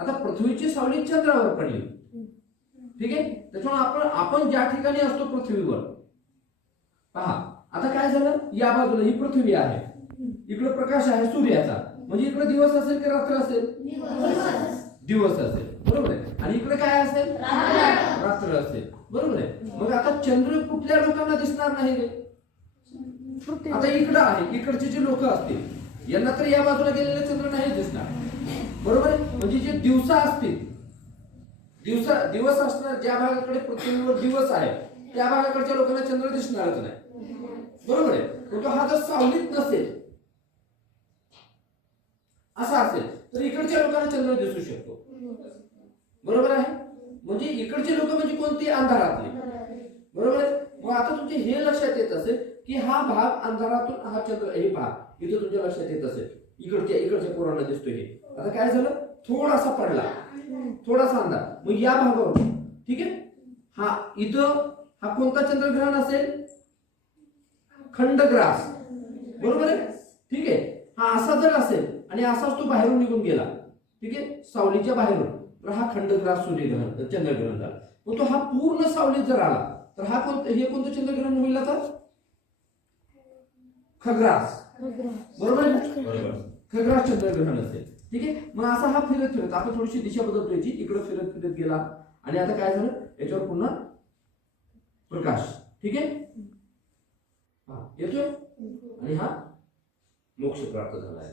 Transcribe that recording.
आता पृथ्वीची सावली चंद्रावर पडली, ठीक आहे. त्याच्यामुळे आपण ज्या ठिकाणी असतो पृथ्वीवर, पहा आता काय झालं, या बाजूला ही पृथ्वी आहे, इकडे प्रकाश आहे सूर्याचा, म्हणजे इकडे दिवस असेल की रात्र असेल, दिवस असेल, बरोबर आहे. आणि इकडे काय असेल, रात्र असेल, बरोबर आहे. मग आता चंद्र कुठल्या लोकांना दिसणार नाही रे. आता इकडं आहे, इकडचे जे लोक असतील यांना तर या बाजूला गेलेले चंद्र नाही दिसणार, बरोबर आहे. म्हणजे जे दिवसा असतील, दिवस असणार, ज्या भागाकडे पृथ्वीवर दिवस आहे त्या भागाकडच्या लोकांना चंद्र दिसणारच नाही, बरोबर आहे. तो हा जर सावलीत नसेल असा असेल तर इकडच्या लोकांना चंद्र दिसू शकतो, बरोबर आहे. म्हणजे इकडचे लोक म्हणजे कोणती, अंधारातले, बरोबर आहे. मग आता तुमचे हे लक्षात येत असेल की हा भाग अंधारातून हा चंद्र, हे पहा इथं तुमच्या लक्षात येत असेल, इकडच्या पोरांना दिसतोय हे. आता काय झालं, थोडासा पडला, थोडासा अंधार, मग या भागावर, ठीक आहे. हा इथं हा कोणता चंद्रग्रहण असेल, खंडग्रास, बरोबर आहे, ठीक आहे. हा असा जर असेल आणि असाच तो बाहेरून निघून गेला, ठीक आहे, सावलीच्या बाहेरून, तर हा खंडग्रास सूर्यग्रहण, चंद्रग्रहण झाला. पण तो हा पूर्ण सावलीत जर आला तर हा कोणतं चंद्रग्रहण होईल, आता खग्रास, बरोबर आहे, खग्रास चंद्रग्रहण असेल, ठीक आहे. मग असा हा फिरत आपण थोडीशी दिशा बदलतो याची, इकडे फिरत गेला आणि आता काय झालं, याच्यावर पुन्हा प्रकाश, ठीक आहे, हा येतोय आणि हा मोक्ष प्राप्त झाला आहे.